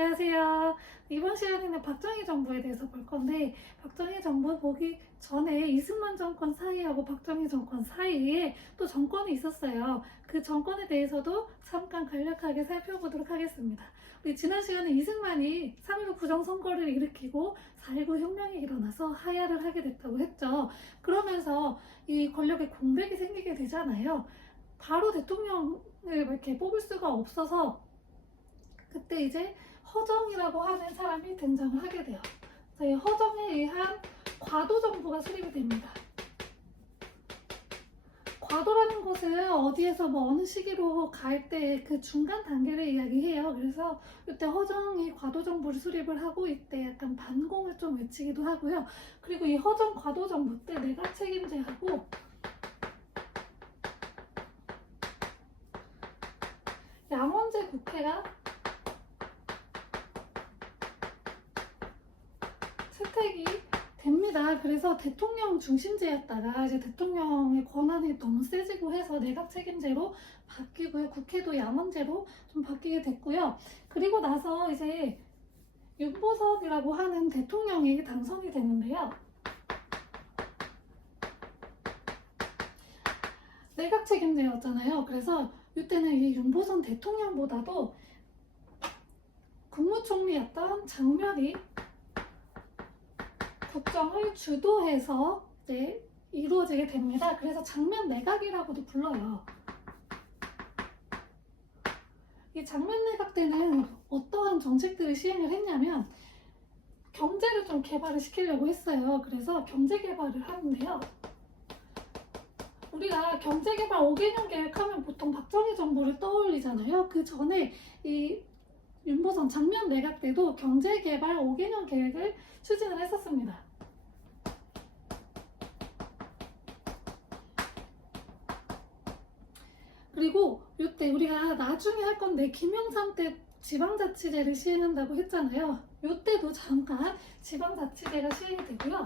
안녕하세요. 이번 시간에는 박정희 정부에 대해서 볼 건데, 박정희 정부 보기 전에 이승만 정권 사이하고 박정희 정권 사이에 또 정권이 있었어요. 그 정권에 대해서도 잠깐 간략하게 살펴보도록 하겠습니다. 우리 지난 시간에 이승만이 3.15 부정선거를 일으키고 4.19 혁명이 일어나서 하야를 하게 됐다고 했죠. 그러면서 이 권력의 공백이 생기게 되잖아요. 바로 대통령을 이렇게 뽑을 수가 없어서 그때 이제 허정이라고 하는 사람이 등장을 하게 돼요. 이 허정에 의한 과도정부가 수립이 됩니다. 과도라는 것은 어디에서 어느 시기로 갈 때 그 중간 단계를 이야기해요. 그래서 이때 허정이 과도정부를 수립을 하고 이때 약간 반공을 좀 외치기도 하고요. 그리고 이 허정 과도정부 때 내각 책임제하고 양원제 국회가 채택이 됩니다. 그래서 대통령 중심제였다가 이제 대통령의 권한이 너무 세지고 해서 내각 책임제로 바뀌고요. 국회도 양원제로 좀 바뀌게 됐고요. 그리고 나서 이제 윤보선이라고 하는 대통령이 당선이 되는데요. 내각 책임제였잖아요. 그래서 이때는 이 윤보선 대통령보다도 국무총리였던 장면이 국정을 주도해서 이루어지게 됩니다. 그래서 장면 내각이라고도 불러요. 이 장면 내각 때는 어떠한 정책들을 시행을 했냐면 경제를 좀 개발을 시키려고 했어요. 그래서 경제 개발을 하는데요. 우리가 경제개발 5개년 계획하면 보통 박정희 정부를 떠올리잖아요. 그 전에 이 윤보선 장면 내각 때도 경제개발 5개년 계획을 추진을 했었습니다. 그리고 이때 우리가 나중에 할 건데 김영삼 때 지방자치제를 시행한다고 했잖아요. 이때도 잠깐 지방자치제가 시행이 되고요.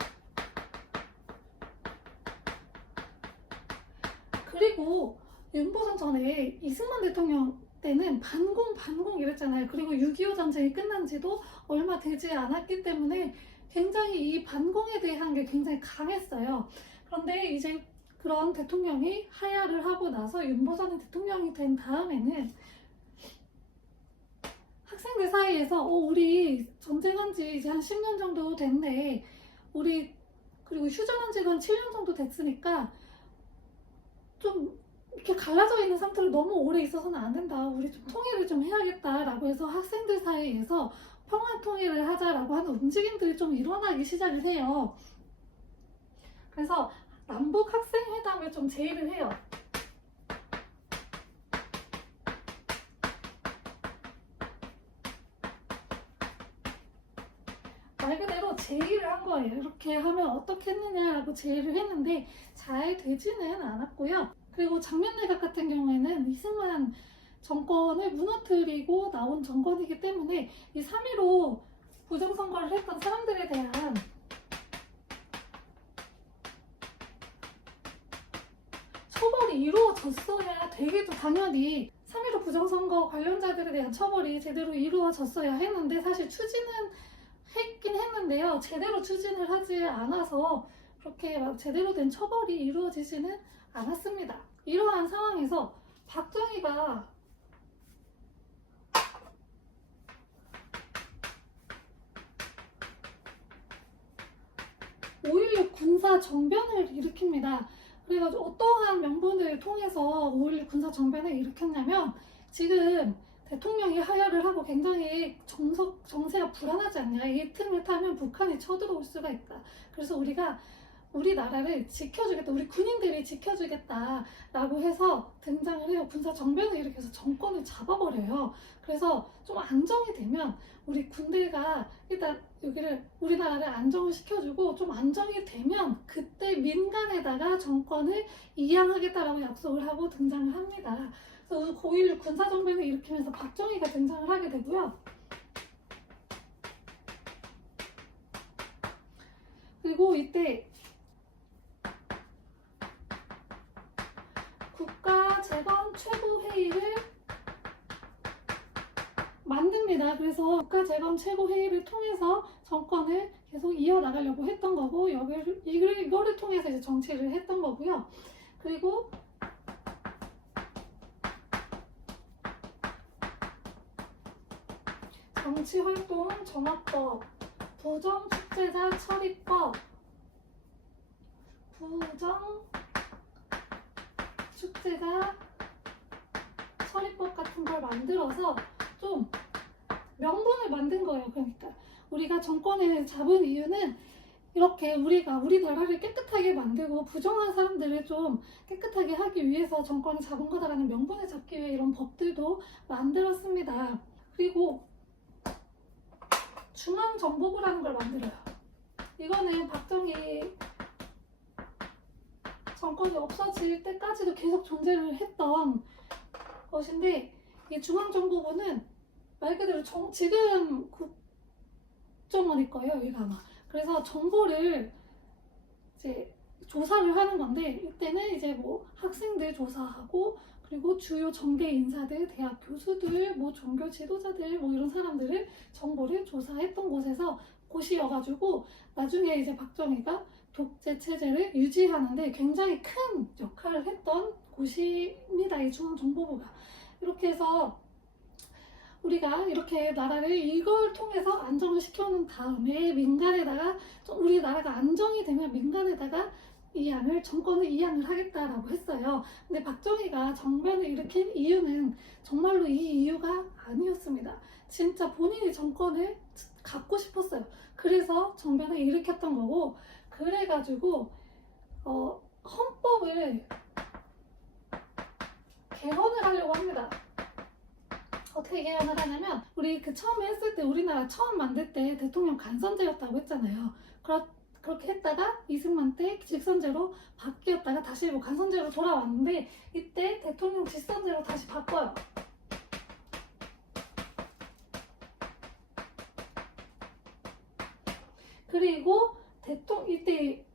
그리고 윤보선 전에 이승만 대통령 때는 반공 이랬잖아요. 그리고 6.25 전쟁이 끝난 지도 얼마 되지 않았기 때문에 굉장히 이 반공에 대한 게 굉장히 강했어요. 그런데 이제 그런 대통령이 하야를 하고 나서 윤보선이 대통령이 된 다음에는 학생들 사이에서 우리 전쟁한 지 이제 한 10년 정도 됐네. 우리 그리고 휴전한 지도 한 7년 정도 됐으니까 좀 이렇게 갈라져 있는 상태로 너무 오래 있어서는 안 된다. 우리 좀 통일을 좀 해야겠다라고 해서 학생들 사이에서 평화 통일을 하자라고 하는 움직임들이 좀 일어나기 시작을 해요. 그래서 남북 학생회담을 좀 제의를 해요. 말 그대로 제의를 한 거예요. 이렇게 하면 어떻게 했느냐라고 제의를 했는데 잘 되지는 않았고요. 그리고 장면 내각 같은 경우에는 이승만 정권을 무너뜨리고 나온 정권이기 때문에 이 3.15 부정선거를 했던 사람들에 대한 처벌이 이루어졌어야 되겠죠. 당연히 3.15 부정선거 관련자들에 대한 처벌이 제대로 이루어졌어야 했는데 사실 추진은 했긴 했는데요. 제대로 추진을 하지 않아서 그렇게 막 제대로 된 처벌이 이루어지지는 않았습니다. 이러한 상황에서 박정희가 5.16 군사 정변을 일으킵니다. 그래가지고 어떠한 명분을 통해서 5.16 군사 정변을 일으켰냐면 지금 대통령이 하야를 하고 굉장히 정세가 불안하지 않냐. 이 틈을 타면 북한이 쳐들어올 수가 있다. 그래서 우리나라를 지켜주겠다. 우리 군인들이 지켜주겠다라고 해서 등장을 해요. 군사 정변을 일으켜서 정권을 잡아버려요. 그래서 좀 안정이 되면 우리 군대가 일단 여기를 우리나라를 안정을 시켜주고 좀 안정이 되면 그때 민간에다가 정권을 이양하겠다라고 약속을 하고 등장을 합니다. 그래서 5.16 군사정변을 일으키면서 박정희가 등장을 하게 되고요. 그리고 이때 국가재건 최고회의를 만듭니다. 했습니다. 그래서 국가재건 최고회의를 통해서 정권을 계속 이어나가려고 했던 거고, 이거를 통해서 이제 정치를 했던 거고요. 그리고 정치활동 정화법, 부정축제자 처리법, 부정축제자 처리법 같은 걸 만들어서 좀 명분을 만든 거예요. 그러니까 우리가 정권을 잡은 이유는 이렇게 우리가 우리나라를 깨끗하게 만들고 부정한 사람들을 좀 깨끗하게 하기 위해서 정권을 잡은 거다라는 명분을 잡기 위해 이런 법들도 만들었습니다. 그리고 중앙정보부라는 걸 만들어요. 이거는 박정희 정권이 없어질 때까지도 계속 존재를 했던 것인데, 이 중앙정보부는 말 그대로 지금 국정원일 거예요, 여기가 아마. 그래서 정보를 이제 조사를 하는 건데, 이때는 이제 뭐 학생들 조사하고, 그리고 주요 정계 인사들, 대학 교수들, 뭐 종교 지도자들, 뭐 이런 사람들을 정보를 조사했던 곳이어가지고, 나중에 이제 박정희가 독재 체제를 유지하는데 굉장히 큰 역할을 했던 곳입니다, 이 중앙정보부가. 이렇게 해서 우리가 이렇게 나라를 이걸 통해서 안정을 시켜놓은 다음에 민간에다가, 우리나라가 안정이 되면 민간에다가 정권을 이양을 하겠다라고 했어요. 근데 박정희가 정변을 일으킨 이유는 정말로 이 이유가 아니었습니다. 진짜 본인이 정권을 갖고 싶었어요. 그래서 정변을 일으켰던 거고, 그래가지고 헌법을 개헌을 하려고 합니다. 어떻게 개헌을 하냐면, 우리 처음에 했을 때, 우리나라 처음 만들 때 대통령 간선제였다고 했잖아요. 그렇게 했다가 이승만 때 직선제로 바뀌었다가 다시 뭐 간선제로 돌아왔는데, 이때 대통령 직선제로 다시 바꿔요. 그리고 이때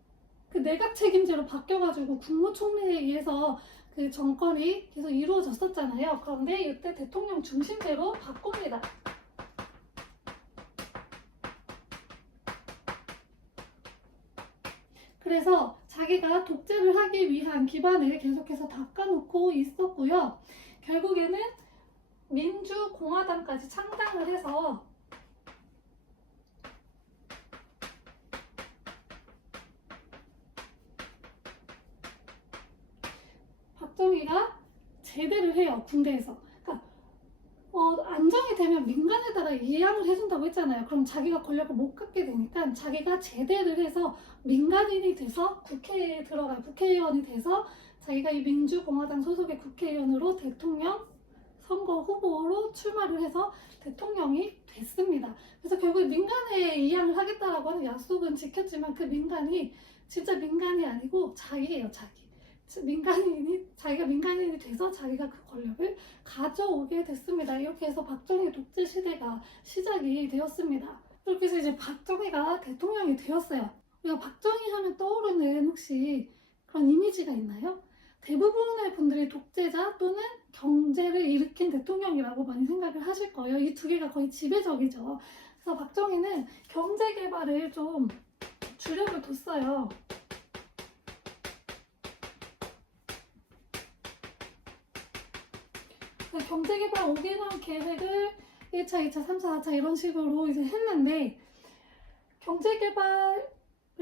그 내각 책임제로 바뀌어가지고 국무총리에 의해서 그 정권이 계속 이루어졌었잖아요. 그런데 이때 대통령 중심제로 바꿉니다. 그래서 자기가 독재를 하기 위한 기반을 계속해서 닦아놓고 있었고요. 결국에는 민주공화당까지 창당을 해서 박정희가 제대를 해요, 군대에서. 그러니까 안정이 되면 민간에다가 이양을 해준다고 했잖아요. 그럼 자기가 권력을 못 갖게 되니까 자기가 제대를 해서 민간인이 돼서 국회에 들어가요. 국회의원이 돼서 자기가 이 민주공화당 소속의 국회의원으로 대통령 선거 후보로 출마를 해서 대통령이 됐습니다. 그래서 결국 민간에 이양을 하겠다라고 하는 약속은 지켰지만, 그 민간이 진짜 민간이 아니고 자기예요, 자기. 자기가 민간인이 돼서 자기가 그 권력을 가져오게 됐습니다. 이렇게 해서 박정희 독재 시대가 시작이 되었습니다. 그렇게 해서 이제 박정희가 대통령이 되었어요. 우리가 박정희 하면 떠오르는 혹시 그런 이미지가 있나요? 대부분의 분들이 독재자 또는 경제를 일으킨 대통령이라고 많이 생각을 하실 거예요. 이 두 개가 거의 지배적이죠. 그래서 박정희는 경제 개발을 좀 주력을 뒀어요. 경제개발 5개년 계획을 1차, 2차, 3차, 4차 이런 식으로 이제 했는데, 경제개발을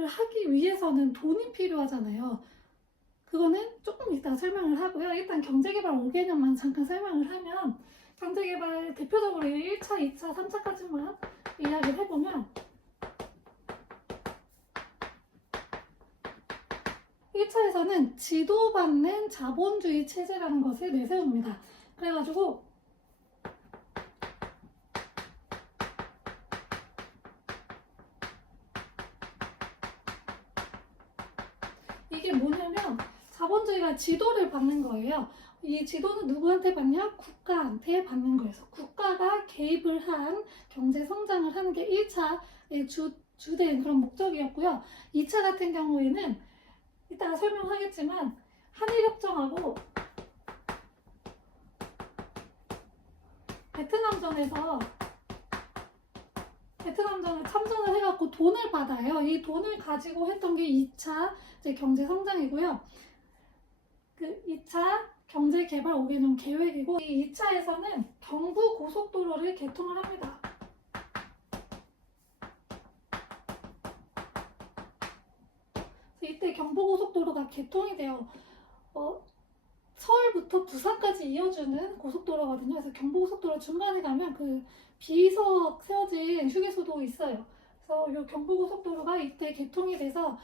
하기 위해서는 돈이 필요하잖아요. 그거는 조금 이따 설명을 하고요. 일단 경제개발 5개년만 잠깐 설명을 하면, 경제개발 대표적으로 1차, 2차, 3차까지만 이야기를 해보면, 1차에서는 지도받는 자본주의 체제라는 것을 내세웁니다. 그래가지고 이게 뭐냐면, 자본주의가 지도를 받는 거예요. 이 지도는 누구한테 받냐? 국가한테 받는 거예요. 국가가 개입을 한 경제 성장을 하는 게 1차의 주된 그런 목적이었고요. 2차 같은 경우에는 이따가 설명하겠지만, 한일협정하고 베트남전에서 베트남전에 참전을 해갖고 돈을 받아요. 이 돈을 가지고 했던 게 2차 경제 성장이고요. 그 2차 경제 개발 5개년 계획이고, 이 2차에서는 경부 고속도로를 개통을 합니다. 이때 경부고속도로가 개통이 돼요. 서울부터 부산까지 이어주는 고속도로거든요. 그래서 경부고속도로 중간에 가면 그 비석 세워진 휴게소도 있어요. 그래서 이 경부고속도로가 이때 개통이 돼서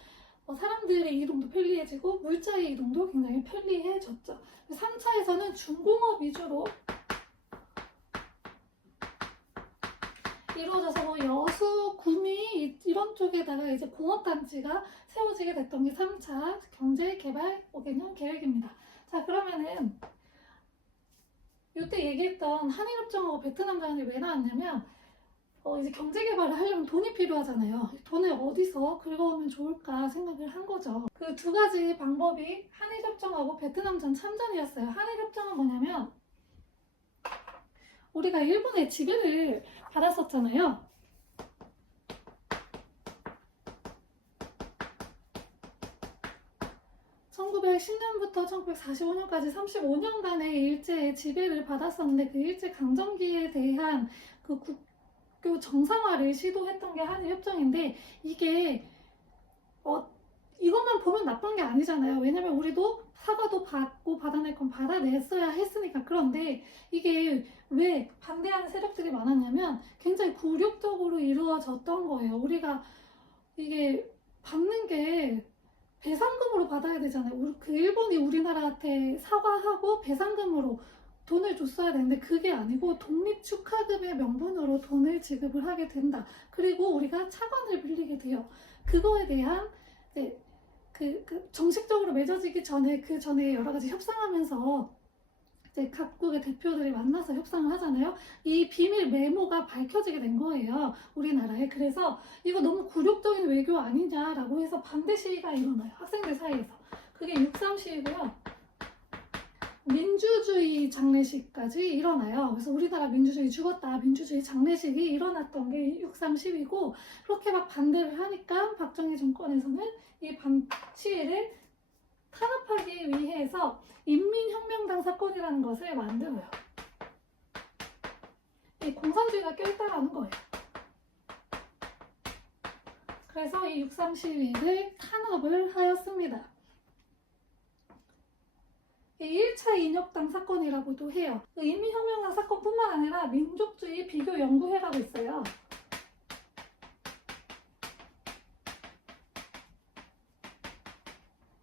사람들의 이동도 편리해지고 물자의 이동도 굉장히 편리해졌죠. 3차에서는 중공업 위주로 이루어져서 여수, 구미 이런 쪽에다가 이제 공업단지가 세워지게 됐던 게 3차 경제개발 5개년 계획입니다. 자, 그러면은 이때 얘기했던 한일협정하고 베트남전이 왜 나왔냐면 이제 경제개발을 하려면 돈이 필요하잖아요. 돈을 어디서 긁어오면 좋을까 생각을 한 거죠. 그 두 가지 방법이 한일협정하고 베트남전 참전이었어요. 한일협정은 뭐냐면 우리가 일본의 지배를 받았었잖아요. (1910년부터 1945년까지) 35년간의 일제의 지배를 받았었는데, 그 일제 강점기에 대한 그 국교 정상화를 시도했던 게 한일협정인데, 이게 이것만 보면 나쁜 게 아니잖아요. 왜냐면 우리도 사과도 받고 받아낼 건 받아냈어야 했으니까. 그런데 이게 왜 반대하는 세력들이 많았냐면 굉장히 굴욕적으로 이루어졌던 거예요. 우리가 이게 받는 게 배상금으로 받아야 되잖아요. 그 일본이 우리나라한테 사과하고 배상금으로 돈을 줬어야 되는데 그게 아니고 독립축하금의 명분으로 돈을 지급을 하게 된다. 그리고 우리가 차관을 빌리게 돼요. 그거에 대한 이제 정식적으로 맺어지기 전에 그 전에 여러 가지 협상하면서 이제 각국의 대표들이 만나서 협상을 하잖아요. 이 비밀 메모가 밝혀지게 된 거예요, 우리나라에. 그래서 이거 너무 굴욕적인 외교 아니냐라고 해서 반대 시위가 일어나요, 학생들 사이에서. 그게 6.3 시위고요. 민주주의 장례식까지 일어나요. 그래서 우리나라 민주주의 죽었다, 민주주의 장례식이 일어났던 게 6.3 시위고, 그렇게 막 반대를 하니까 박정희 정권에서는 이 시위를 탄압하기 위해서 인민혁명당 사건이라는 것을 만들어요. 이 공산주의가 껴있다라는 거예요. 그래서 이 6.3 시위를 탄압을 하였습니다. 1차 인혁당 사건이라고도 해요. 인민혁명당 사건뿐만 아니라 민족주의 비교 연구회라고 있어요.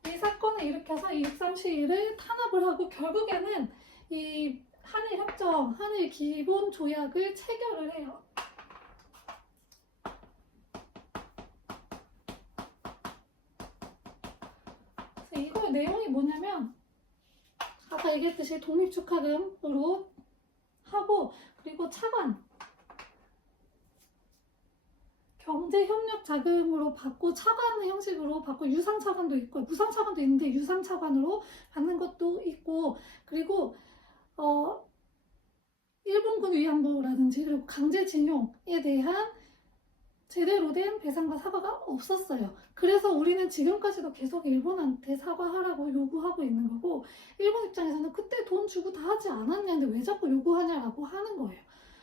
이 사건을 일으켜서 이 6.3 시위를 탄압을 하고 결국에는 이 한일협정, 한일기본조약을 체결을 해요. 그래서 이거 내용이 뭐냐면 아까 얘기했듯이 독립축하금으로 하고, 그리고 차관, 경제협력 자금으로 받고 차관 형식으로 받고, 유상차관도 있고 무상차관도 있는데 유상차관으로 받는 것도 있고, 그리고 일본군 위안부라든지 그리고 강제징용에 대한 제대로 된 배상과 사과가 없었어요. 그래서 우리는 지금까지도 계속 일본한테 사과하라고 요구하고 있는 거고, 일본 입장에서는 그때 돈 주고 다 하지 않았냐는데 왜 자꾸 요구하냐라고 하는 거예요.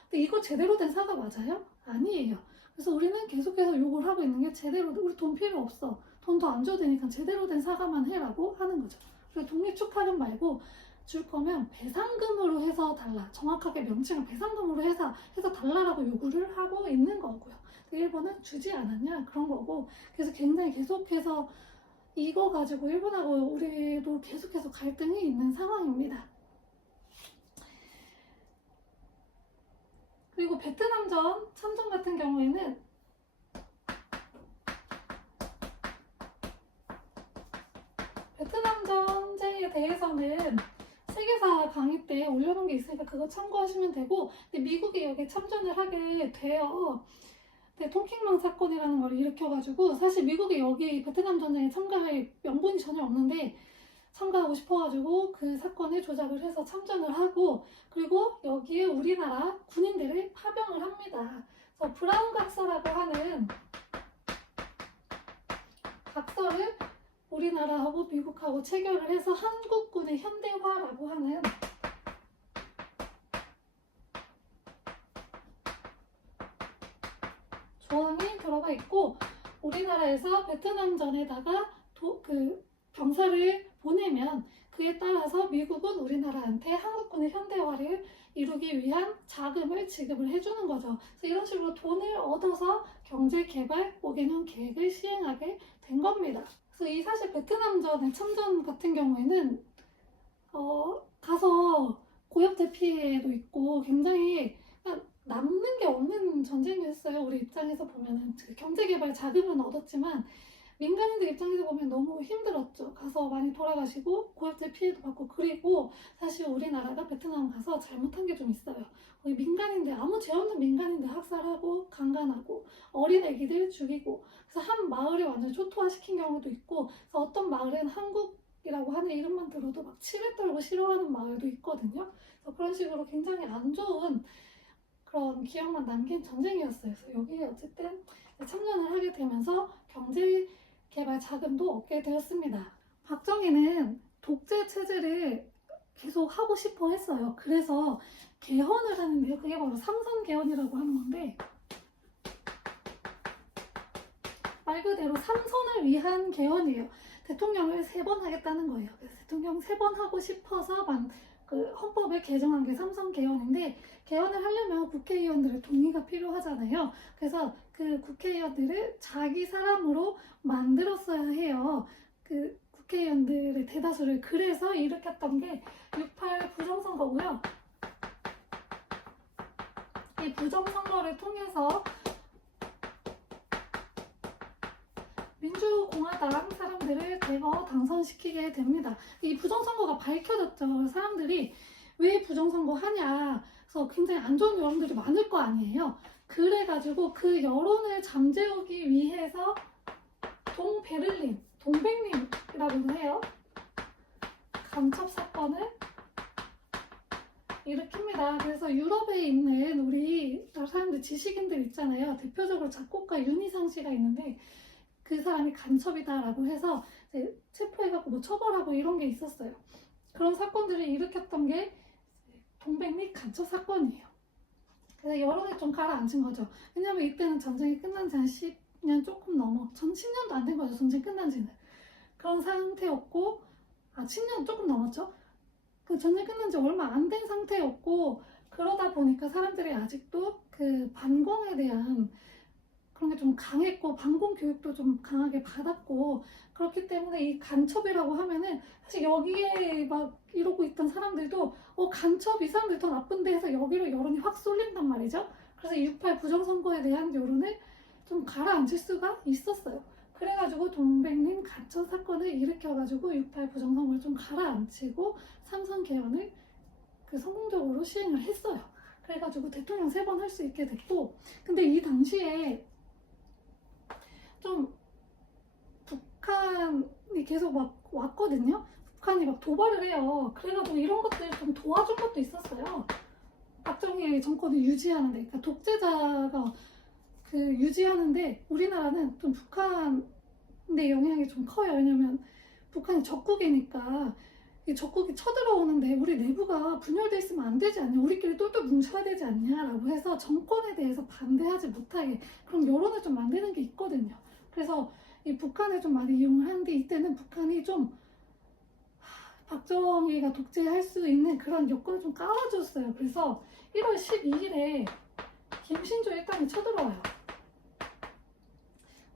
근데 이거 제대로 된 사과 맞아요? 아니에요. 그래서 우리는 계속해서 요구를 하고 있는 게 제대로, 우리 돈 필요 없어, 돈 더 안 줘도 되니까 제대로 된 사과만 해라고 하는 거죠. 그래서 독립축하금 말고 줄 거면 배상금으로 해서 달라, 정확하게 명칭을 배상금으로 해서 달라라고 요구를 하고 있는 거고요. 일본은 주지 않았냐 그런 거고. 그래서 굉장히 계속해서 이거 가지고 일본하고 우리도 계속해서 갈등이 있는 상황입니다. 그리고 베트남전 참전 같은 경우에는 베트남 전쟁에 대해서는 세계사 강의 때 올려놓은 게 있으니까 그거 참고하시면 되고, 근데 미국이 여기 참전을 하게 돼요. 통킹망 사건이라는 걸 일으켜가지고, 사실 미국이 여기 베트남 전쟁에 참가할 명분이 전혀 없는데 참가하고 싶어가지고 그 사건을 조작을 해서 참전을 하고, 그리고 여기에 우리나라 군인들을 파병을 합니다. 그래서 브라운 각서라고 하는 각서를 우리나라하고 미국하고 체결을 해서 한국군의 현대화라고 하는 조항이 들어가 있고, 우리나라에서 베트남전에다가 병사를 보내면 그에 따라서 미국은 우리나라한테 한국군의 현대화를 이루기 위한 자금을 지급을 해주는 거죠. 그래서 이런 식으로 돈을 얻어서 경제개발 5개년 계획을 시행하게 된 겁니다. 그래서 이 사실 베트남전의 참전 같은 경우에는 가서 고엽제 피해도 있고 굉장히 남는 게 없는 전쟁이었어요. 우리 입장에서 보면은 경제개발 자금은 얻었지만 민간인들 입장에서 보면 너무 힘들었죠. 가서 많이 돌아가시고 고엽제 피해도 받고, 그리고 사실 우리나라가 베트남 가서 잘못한 게 좀 있어요. 거기 민간인들, 아무 죄 없는 민간인들 학살하고 강간하고 어린 애기들 죽이고, 그래서 한 마을을 완전히 초토화시킨 경우도 있고, 그래서 어떤 마을은 한국이라고 하는 이름만 들어도 막 치를 떨고 싫어하는 마을도 있거든요. 그래서 그런 식으로 굉장히 안 좋은 그런 기억만 남긴 전쟁이었어요. 그래서 여기에 어쨌든 참전을 하게 되면서 경제 개발 자금도 얻게 되었습니다. 박정희는 독재 체제를 계속 하고 싶어 했어요. 그래서 개헌을 하는데요. 그게 바로 삼선 개헌이라고 하는 건데, 말 그대로 삼선을 위한 개헌이에요. 대통령을 3번 하겠다는 거예요. 그래서 대통령 3번 하고 싶어서 그 헌법을 개정한 게 삼선 개헌인데, 개헌을 하려면 국회의원들의 동의가 필요하잖아요. 그래서 그 국회의원들을 자기 사람으로 만들었어야 해요. 그 국회의원들의 대다수를. 그래서 일으켰던 게 6.8 부정선거고요. 이 부정선거를 통해서 민주공화당 사람들을 대거 당선시키게 됩니다. 이 부정선거가 밝혀졌죠. 사람들이 왜 부정선거 하냐, 그래서 굉장히 안 좋은 여론들이 많을 거 아니에요. 그래가지고 그 여론을 잠재우기 위해서 동백림이라고도 해요. 간첩 사건을 일으킵니다. 그래서 유럽에 있는 우리 사람들, 지식인들 있잖아요. 대표적으로 작곡가 윤희상 씨가 있는데, 그 사람이 간첩이다라고 해서 이제 체포해갖고 뭐 처벌하고 이런 게 있었어요. 그런 사건들을 일으켰던 게 동백리 간첩 사건이에요. 그래서 여론이 좀 가라앉은 거죠. 왜냐면 이때는 전쟁이 끝난 지 한 10년 조금 넘어, 전 10년도 안 된 거죠. 전쟁 끝난 지는. 그런 상태였고, 10년 조금 넘었죠. 그 전쟁 끝난 지 얼마 안 된 상태였고, 그러다 보니까 사람들이 아직도 그 반공에 대한 그런 게 좀 강했고, 반공 교육도 좀 강하게 받았고, 그렇기 때문에 이 간첩이라고 하면은 사실 여기에 막 이러고 있던 사람들도 간첩, 이 사람들 더 나쁜데 해서 여기로 여론이 확 쏠린단 말이죠. 그래서 6.8 부정선거에 대한 여론을 좀 가라앉힐 수가 있었어요. 그래가지고 동백림 간첩 사건을 일으켜가지고 6.8 부정선거를 좀 가라앉히고 삼선 개헌을 성공적으로 시행을 했어요. 그래가지고 대통령 3번 할 수 있게 됐고, 근데 이 당시에 좀 북한이 계속 막 왔거든요. 북한이 막 도발을 해요. 그래가지고 이런 것들 좀 도와준 것도 있었어요. 박정희 정권을 유지하는데, 그러니까 독재자가 유지하는데 우리나라는 좀 북한의 영향이 좀 커요. 왜냐면 북한이 적국이니까 이 적국이 쳐들어오는데 우리 내부가 분열돼 있으면 안 되지 않냐, 우리끼리 똘똘 뭉쳐야 되지 않냐라고 해서 정권에 대해서 반대하지 못하게 그런 여론을 좀 만드는 게 있거든요. 그래서 이 북한을 좀 많이 이용을 하는데, 이때는 북한이 좀 박정희가 독재할 수 있는 그런 여건을 좀 깔아줬어요. 그래서 1월 12일에 김신조 일당이 쳐들어와요.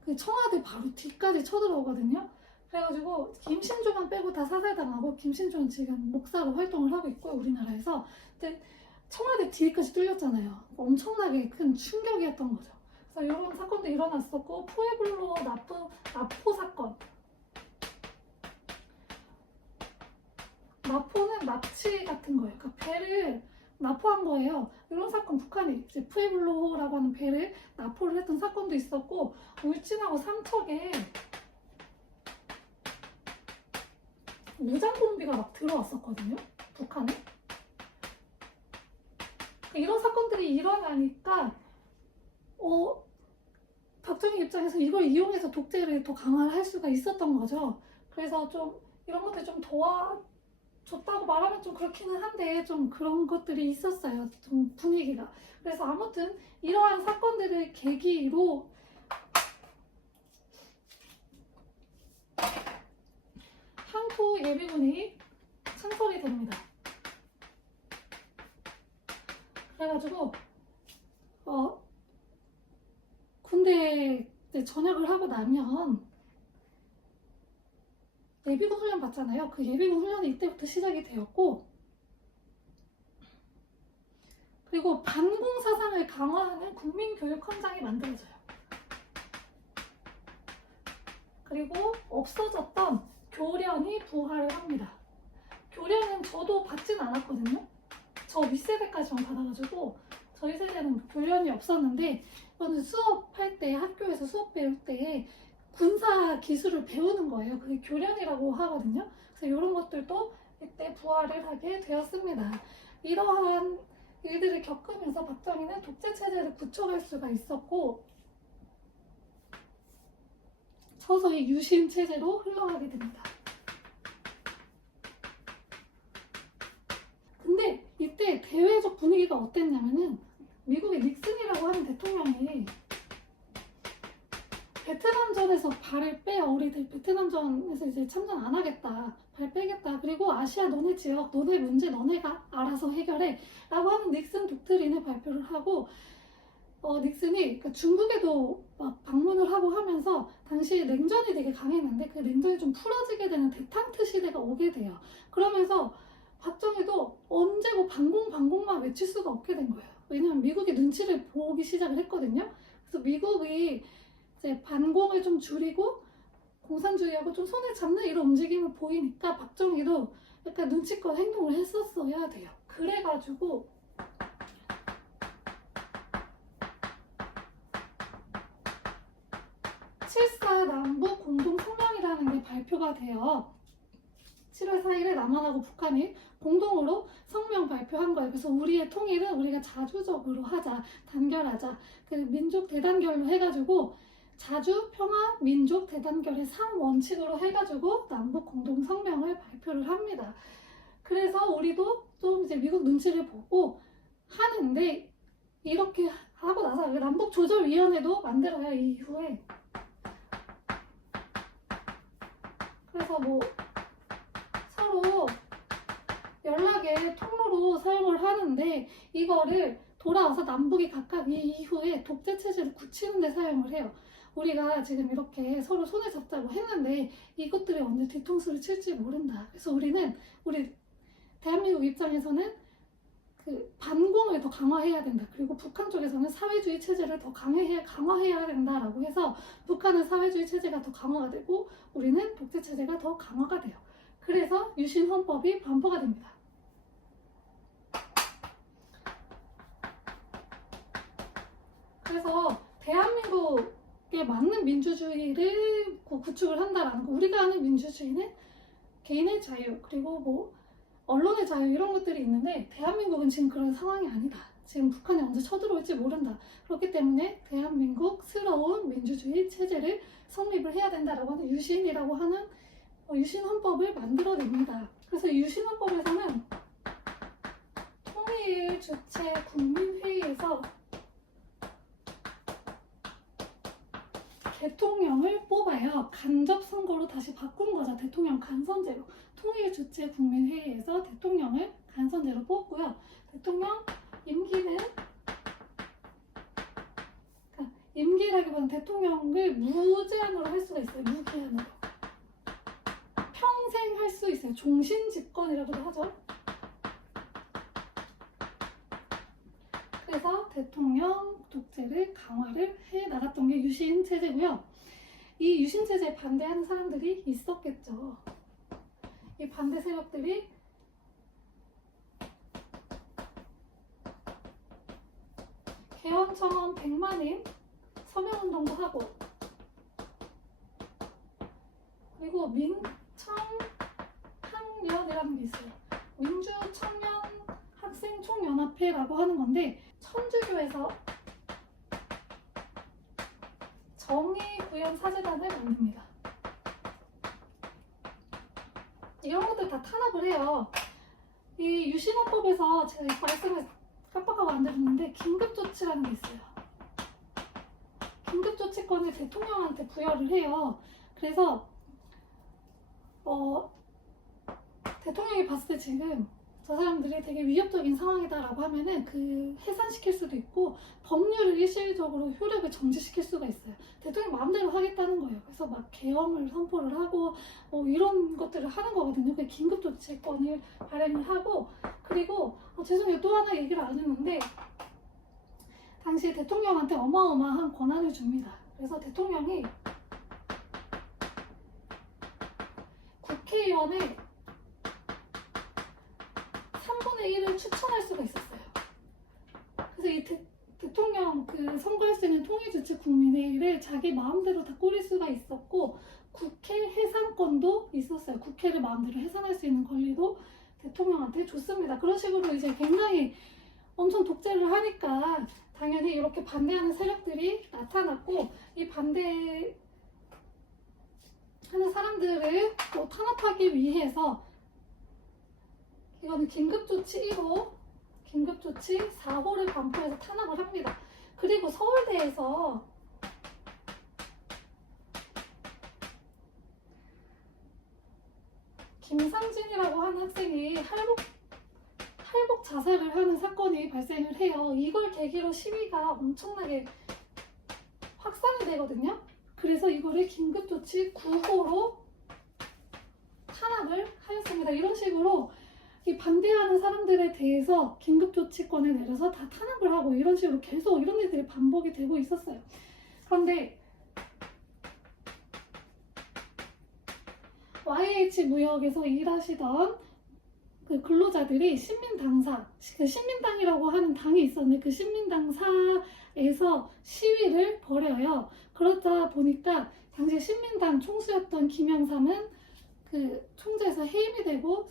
그 청와대 바로 뒤까지 쳐들어오거든요. 그래가지고 김신조만 빼고 다 사살당하고, 김신조는 지금 목사로 활동을 하고 있고요, 우리나라에서. 근데 청와대 뒤에까지 뚫렸잖아요. 엄청나게 큰 충격이었던 거죠. 그래서 이런 사건도 일어났었고, 푸에블로 나포 사건. 나포는 납치 같은 거예요. 그러니까 배를 납포한 거예요. 이런 사건, 북한이 이제 푸에블로라고 하는 배를 납포를 했던 사건도 있었고, 울진하고 삼척에 무장공비가 막 들어왔었거든요, 북한에. 이런 사건들이 일어나니까 박정희 입장에서 이걸 이용해서 독재를 더 강화할 수가 있었던 거죠. 그래서 좀 이런 것들 좀 도와줬다고 말하면 좀 그렇기는 한데 좀 그런 것들이 있었어요. 좀 분위기가. 그래서 아무튼 이러한 사건들을 계기로 항토 예비군이 창설이 됩니다. 그래가지고 군대에 전역을 하고 나면 예비군 훈련 받잖아요. 그 예비군 훈련이 이때부터 시작이 되었고, 그리고 반공 사상을 강화하는 국민교육헌장이 만들어져요. 그리고 없어졌던 교련이 부활을 합니다. 교련은 저도 받진 않았거든요. 저 윗세대까지만 받아가지고 저희 세대는 교련이 없었는데, 이거는 수업할 때, 학교에서 수업 배울 때 군사 기술을 배우는 거예요. 그게 교련이라고 하거든요. 그래서 이런 것들도 이때 부활을 하게 되었습니다. 이러한 일들을 겪으면서 박정희는 독재 체제를 구축할 수가 있었고, 서서히 유신 체제로 흘러가게 됩니다. 근데 이때 대외적 분위기가 어땠냐면은, 미국의 닉슨이라고 하는 대통령이 베트남전에서 발을 빼요. 우리들 베트남전에서 이제 참전 안 하겠다, 발 빼겠다, 그리고 아시아 너네 지역, 너네 문제 너네가 알아서 해결해 라고 하는 닉슨 독트린을 발표를 하고, 닉슨이 그러니까 중국에도 막 방문을 하고 하면서 당시에 냉전이 되게 강했는데 그 냉전이 좀 풀어지게 되는 대탕트 시대가 오게 돼요. 그러면서 박정희도 언제고 반공만 외칠 수가 없게 된 거예요. 왜냐면 미국이 눈치를 보기 시작을 했거든요. 그래서 미국이 이제 반공을 좀 줄이고 공산주의하고 좀 손에 잡는 이런 움직임을 보이니까 박정희도 약간 눈치껏 행동을 했었어야 돼요. 그래가지고 7.4 남북 공동성명이라는 게 발표가 돼요. 7월 4일에 남한하고 북한이 공동으로 성명 발표한 거예요. 그래서 우리의 통일은 우리가 자주적으로 하자, 단결하자. 그 민족 대단결로 해가지고 자주, 평화, 민족 대단결의 3원칙으로 해가지고 남북 공동성명을 발표를 합니다. 그래서 우리도 좀 이제 미국 눈치를 보고 하는데, 이렇게 하고 나서 남북조절위원회도 만들어요, 이 이후에. 그래서 뭐 서로 연락의 통로로 사용을 하는데, 이거를 돌아와서 남북이 각각 이 이후에 독재 체제를 굳히는 데 사용을 해요. 우리가 지금 이렇게 서로 손을 잡자고 했는데 이것들이 언제 뒤통수를 칠지 모른다. 그래서 우리 대한민국 입장에서는 그 반공을 더 강화해야 된다. 그리고 북한 쪽에서는 사회주의 체제를 더 강화해야 된다라고 해서 북한은 사회주의 체제가 더 강화가 되고 우리는 독재 체제가 더 강화가 돼요. 그래서 유신헌법이 반포가 됩니다. 그래서 대한민국에 맞는 민주주의를 구축을 한다라는 거. 우리가 아는 민주주의는 개인의 자유, 그리고 뭐 언론의 자유 이런 것들이 있는데, 대한민국은 지금 그런 상황이 아니다. 지금 북한이 언제 쳐들어올지 모른다. 그렇기 때문에 대한민국스러운 민주주의 체제를 성립을 해야 된다라고 하는 유신이라고 하는 유신헌법을 만들어냅니다. 그래서 유신헌법에서는 통일 주체 국민회의에서 대통령을 뽑아요. 간접 선거로 다시 바꾼 거죠. 대통령 간선제로. 통일 주체 국민회의에서 대통령을 간선제로 뽑고요. 대통령 임기는, 그러니까 임기라기보다는 대통령을 무제한으로 할 수가 있어요. 무기한으로. 평생 할 수 있어요. 종신집권이라고도 하죠. 그래서 대통령 독재를 강화를 해 나갔던 게 유신 체제고요. 이 유신 체제에 반대하는 사람들이 있었겠죠. 이 반대 세력들이 개헌청원 100만인 서명운동도 하고, 그리고 민청학년이라는 게 있어요. 민주청년 학생총연합회라고 하는 건데, 천주교에서 일반 사재단을 만듭니다. 이런 것들 다 탄압을 해요. 이 유신헌법에서 제가 이 말씀을 깜빡하고 안 드렸는데 긴급조치라는 게 있어요. 긴급조치권을 대통령한테 부여를 해요. 그래서 대통령이 봤을 때 지금 저 사람들이 되게 위협적인 상황이다라고 하면은 그 해산시킬 수도 있고 법률을 일시적으로 효력을 정지시킬 수가 있어요. 대통령 마음대로 하겠다는 거예요. 그래서 막 계엄을 선포를 하고 이런 것들을 하는 거거든요. 그 긴급조치권을 발행을 하고 그리고 죄송해요. 또 하나 얘기를 안 했는데 당시 대통령한테 어마어마한 권한을 줍니다. 그래서 대통령이 국회의원의 3분의 1을 추천할 수가 있었어요. 그래서 이 대통령 그 선거할 수 있는 통일주체 국민회의를 자기 마음대로 다 꾸릴 수가 있었고 국회 해산권도 있었어요. 국회를 마음대로 해산할 수 있는 권리도 대통령한테 줬습니다. 그런 식으로 이제 굉장히 엄청 독재를 하니까 당연히 이렇게 반대하는 세력들이 나타났고 이 반대하는 사람들을 또 탄압하기 위해서 이거는 긴급조치 1호, 긴급조치 4호를 반포해서 탄압을 합니다. 그리고 서울대에서 김상진이라고 하는 학생이 할복 자살을 하는 사건이 발생을 해요. 이걸 계기로 시위가 엄청나게 확산이 되거든요. 그래서 이거를 긴급조치 9호로 탄압을 하였습니다. 이런 식으로 이 반대하는 사람들에 대해서 긴급조치권을 내려서 다 탄압을 하고 이런 식으로 계속 이런 일들이 반복이 되고 있었어요. 그런데 YH무역에서 일하시던 그 근로자들이 신민당사, 그 신민당이라고 하는 당이 있었는데 그 신민당사에서 시위를 벌여요. 그러다 보니까 당시 신민당 총수였던 김영삼은 그 총재에서 해임이 되고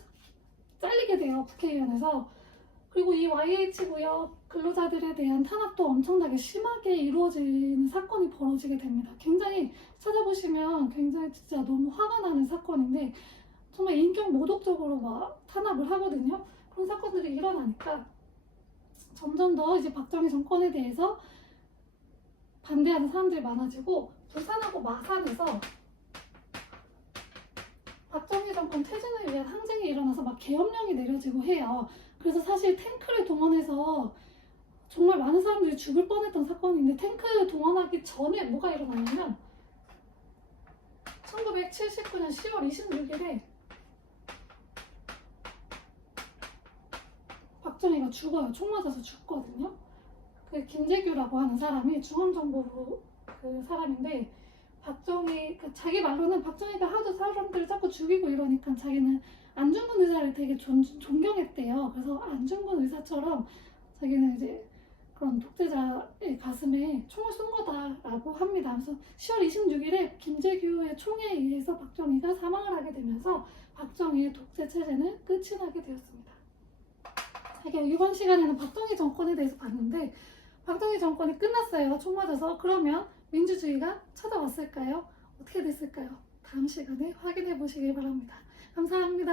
잘리게 돼요. 국회의원에서. 그리고 이 YH무역 근로자들에 대한 탄압도 엄청나게 심하게 이루어지는 사건이 벌어지게 됩니다. 굉장히 찾아보시면 굉장히 진짜 너무 화가 나는 사건인데 정말 인격 모독적으로 막 탄압을 하거든요. 그런 사건들이 일어나니까 점점 더 이제 박정희 정권에 대해서 반대하는 사람들이 많아지고 부산하고 마산에서 박정희 정권 퇴진을 위한 항쟁이 일어나서 막 계엄령이 내려지고 해요. 그래서 사실 탱크를 동원해서 정말 많은 사람들이 죽을 뻔했던 사건인데 탱크 동원하기 전에 뭐가 일어나냐면 1979년 10월 26일에 박정희가 죽어요. 총 맞아서 죽거든요. 그 김재규라고 하는 사람이 중앙정보부 그 사람인데 박정희 자기 말로는 박정희가 하도 사람들을 자꾸 죽이고 이러니까 자기는 안중근 의사를 되게 존경했대요. 그래서 안중근 의사처럼 자기는 이제 그런 독재자의 가슴에 총을 쏜 거다라고 합니다. 그래서 10월 26일에 김재규의 총에 의해서 박정희가 사망을 하게 되면서 박정희의 독재 체제는 끝이 나게 되었습니다. 이번 시간에는 박정희 정권에 대해서 봤는데 박정희 정권이 끝났어요. 총 맞아서. 그러면 민주주의가 찾아왔을까요? 어떻게 됐을까요? 다음 시간에 확인해 보시길 바랍니다. 감사합니다.